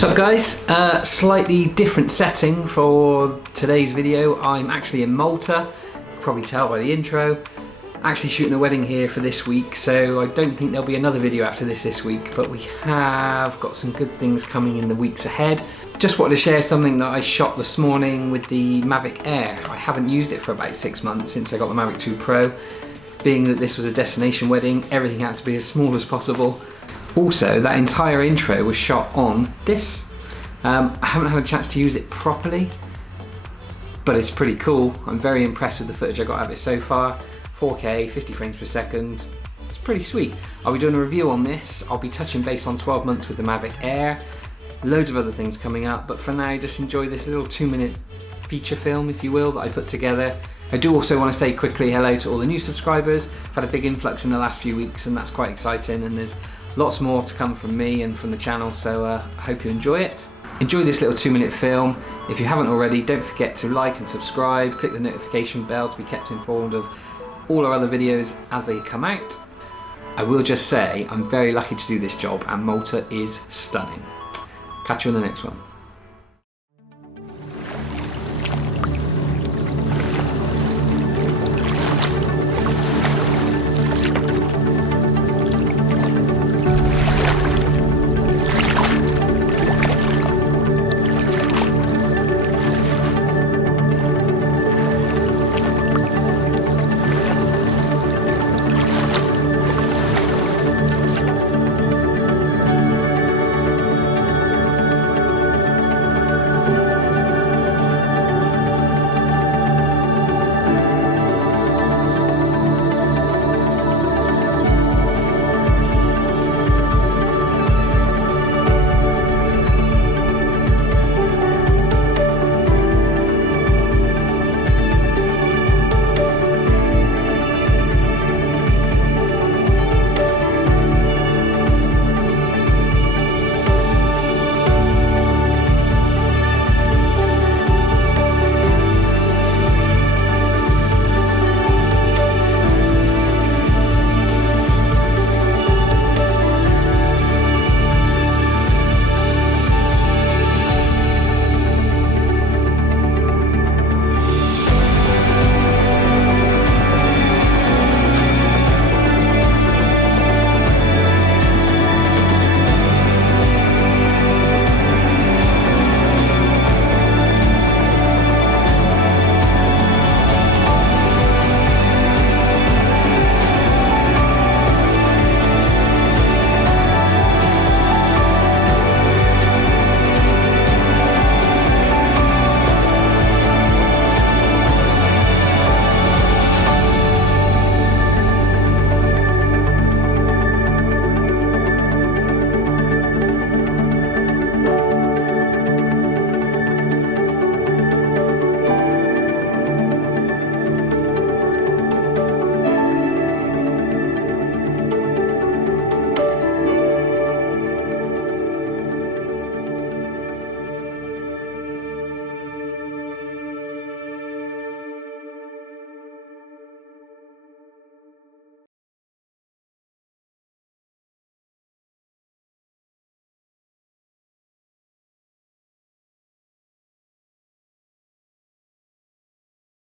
What's up guys? Slightly different setting for today's video. I'm actually in Malta, you can probably tell by the intro. Actually shooting a wedding here for this week, so I don't think there'll be another video after this week, but we have got some good things coming in the weeks ahead. Just wanted to share something that I shot this morning with the Mavic Air. I haven't used it for about 6 months since I got the Mavic 2 Pro. Being that this was a destination wedding, everything had to be as small as possible. Also, that entire intro was shot on this. I haven't had a chance to use it properly, but it's pretty cool. I'm very impressed with the footage I got out of it so far. 4K, 50 frames per second. It's pretty sweet. I'll be doing a review on this. I'll be touching base on 12 months with the Mavic Air. Loads of other things coming up, but for now, just enjoy this little 2-minute feature film, if you will, that I put together. I do also want to say quickly hello to all the new subscribers. I've had a big influx in the last few weeks, and that's quite exciting, and there's lots more to come from me and from the channel, so I hope you enjoy it. Enjoy this little 2-minute film. If you haven't already, don't forget to like and subscribe, click the notification bell to be kept informed of all our other videos as they come out. I will just say, I'm very lucky to do this job, and Malta is stunning. Catch you on the next one.